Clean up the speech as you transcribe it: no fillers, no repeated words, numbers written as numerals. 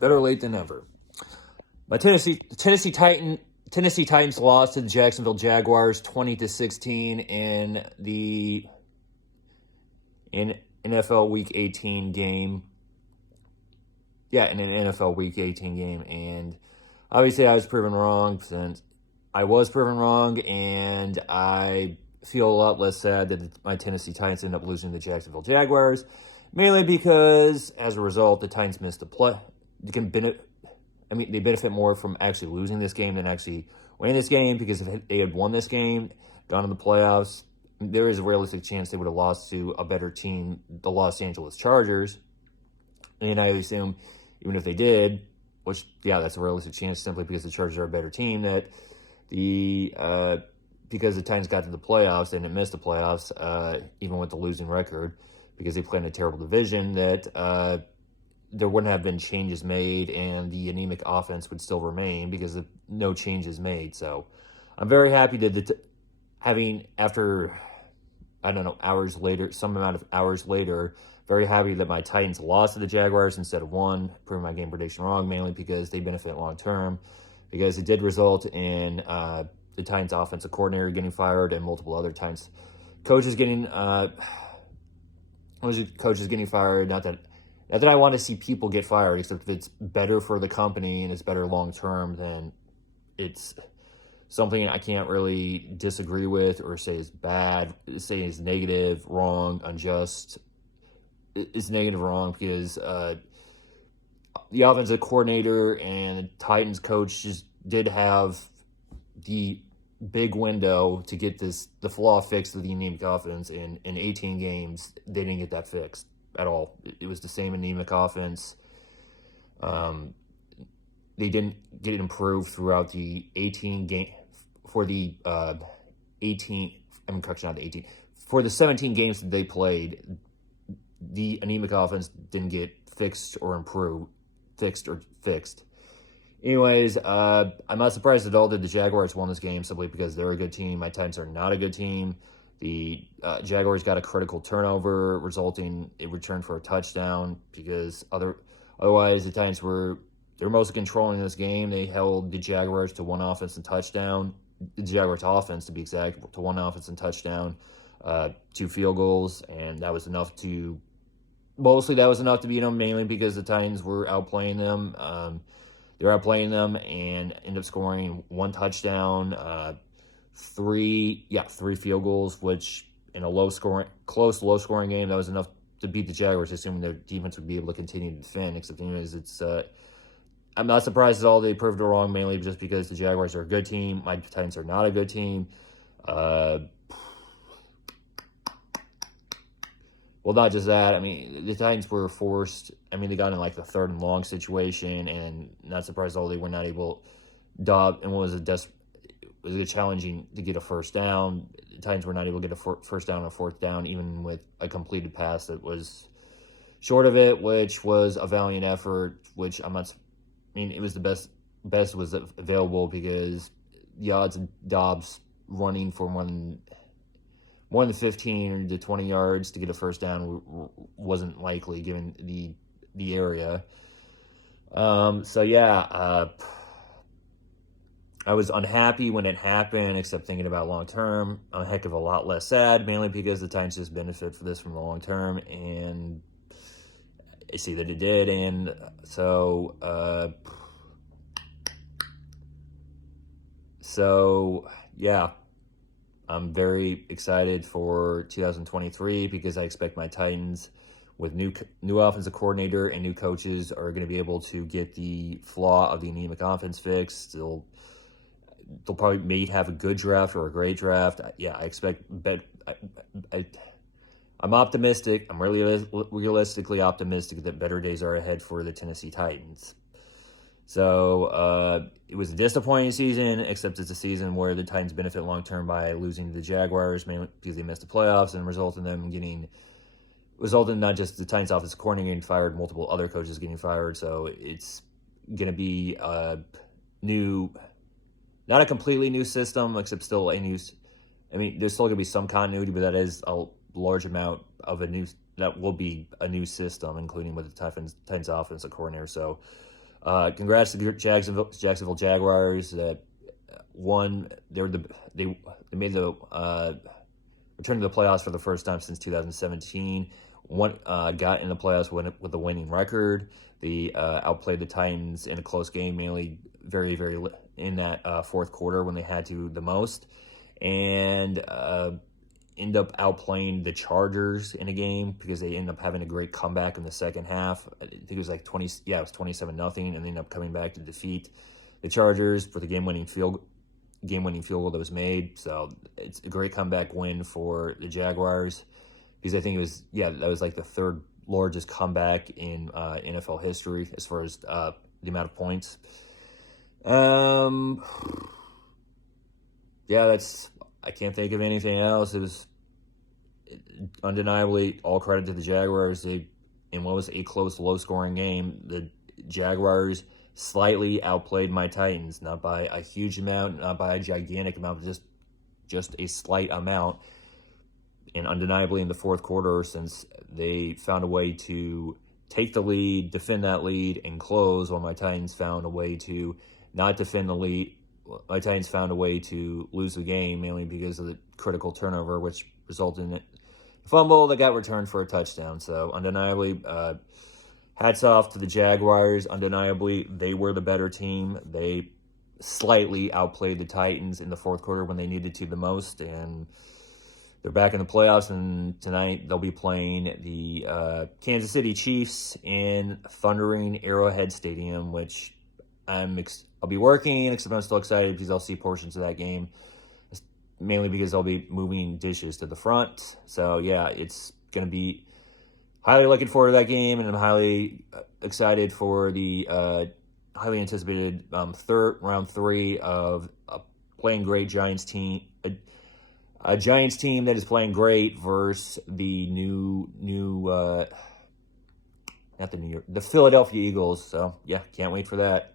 Better late than never. My Tennessee Titans lost to the Jacksonville Jaguars 20-16 in NFL Week 18 game. Yeah, in an NFL Week 18 game, and obviously I was proven wrong. Since I was proven wrong, and I feel a lot less sad that my Tennessee Titans ended up losing to the Jacksonville Jaguars, mainly because as a result the Titans missed a play. They benefit more from actually losing this game than actually winning this game, because if they had won this game, gone to the playoffs, there is a realistic chance they would have lost to a better team, the Los Angeles Chargers. And I assume even if they did, which, yeah, that's a realistic chance simply because the Chargers are a better team, that because the Titans got to the playoffs, they didn't miss the playoffs, even with the losing record, because they played in a terrible division, that there wouldn't have been changes made, and the anemic offense would still remain because of no changes made. So I'm very happy that after, I don't know, hours later, some amount of hours later, very happy that my Titans lost to the Jaguars instead of won, proving my game prediction wrong, mainly because they benefit long term, because it did result in the Titans offensive coordinator getting fired and multiple other Titans coaches getting fired. Not that I want to see people get fired, except if it's better for the company and it's better long term, then it's something I can't really disagree with or say is bad, say is negative, wrong, unjust. It's negative, wrong, because the offensive coordinator and the Titans coach just did have the big window to get the flaw fixed of the anemic offense. In 18 games, they didn't get that fixed at all. It was the same anemic offense. They didn't get it improved throughout the 18 game for the 18. I mean, correction, not the 18. For the 17 games that they played, the anemic offense didn't get fixed or improved, fixed. Anyways, I'm not surprised at all that the Jaguars won this game simply because they're a good team. My Titans are not a good team. The Jaguars got a critical turnover, resulting in return for a touchdown, because otherwise the Titans they're mostly controlling this game. They held the Jaguars to one offense and touchdown. The Jaguars offense, to be exact, to one offense and touchdown, 2 field goals, and that was enough to beat them, mainly because the Titans were outplaying them. They were outplaying them and ended up scoring 1 touchdown, 3 field goals, which in a low-scoring game, that was enough to beat the Jaguars, assuming their defense would be able to continue to defend. Except, anyways, I'm not surprised at all they proved it wrong, mainly just because the Jaguars are a good team. My Titans are not a good team. Well, not just that. I mean, the Titans were forced. I mean, they got in like the 3rd and long situation, and not surprised at all they were not able. And it was challenging to get a first down. The Titans were not able to get a first down or 4th down, even with a completed pass that was short of it, which was a valiant effort. Which it was the best was available, because the odds of Dobbs running for more than 15 to 20 yards to get a first down wasn't likely, given the area. I was unhappy when it happened, except thinking about long term, a heck of a lot less sad, mainly because the Titans just benefit for this from the long term, and I see that it did, and yeah. I'm very excited for 2023 because I expect my Titans, with new offensive coordinator and new coaches, are going to be able to get the flaw of the anemic offense fixed. They'll probably have a good draft or a great draft. Yeah, I expect. I'm optimistic. I'm really realistically optimistic that better days are ahead for the Tennessee Titans. So it was a disappointing season, except it's a season where the Titans benefit long-term by losing to the Jaguars, mainly because they missed the playoffs, and resulted in not just the Titans offensive coordinator getting fired, multiple other coaches getting fired. So it's going to be not a completely new system, except still there's still going to be some continuity, but that is a large amount of that will be a new system, including with the Titans offensive coordinator. So Congrats to the Jacksonville Jaguars that won. They made the return to the playoffs for the first time since 2017. Got in the playoffs with a winning record. They outplayed the Titans in a close game, mainly very in that fourth quarter when they had to the most, and end up outplaying the Chargers in a game because they ended up having a great comeback in the second half. I think it was like 20. Yeah, it was 27-0, and they ended up coming back to defeat the Chargers for the game-winning field goal that was made. So it's a great comeback win for the Jaguars because I think that was like the third largest comeback in NFL history as far as the amount of points. Yeah, I can't think of anything else. It was undeniably all credit to the Jaguars. In what was a close, low-scoring game, the Jaguars slightly outplayed my Titans, not by a huge amount, not by a gigantic amount, but just a slight amount. And undeniably in the fourth quarter, since they found a way to take the lead, defend that lead, and close, while my Titans found a way to not defend the lead. My Titans found a way to lose the game, mainly because of the critical turnover, which resulted in a fumble that got returned for a touchdown. So undeniably, hats off to the Jaguars. Undeniably, they were the better team. They slightly outplayed the Titans in the fourth quarter when they needed to the most, and they're back in the playoffs, and tonight they'll be playing the Kansas City Chiefs in thundering Arrowhead Stadium, which I'll be working, except I'm still excited because I'll see portions of that game, mainly because I'll be moving dishes to the front. So, yeah, it's going to be highly looking forward to that game, and I'm highly excited for the highly anticipated round 3 of a playing great Giants team. A Giants team that is playing great versus the the Philadelphia Eagles. So, yeah, can't wait for that.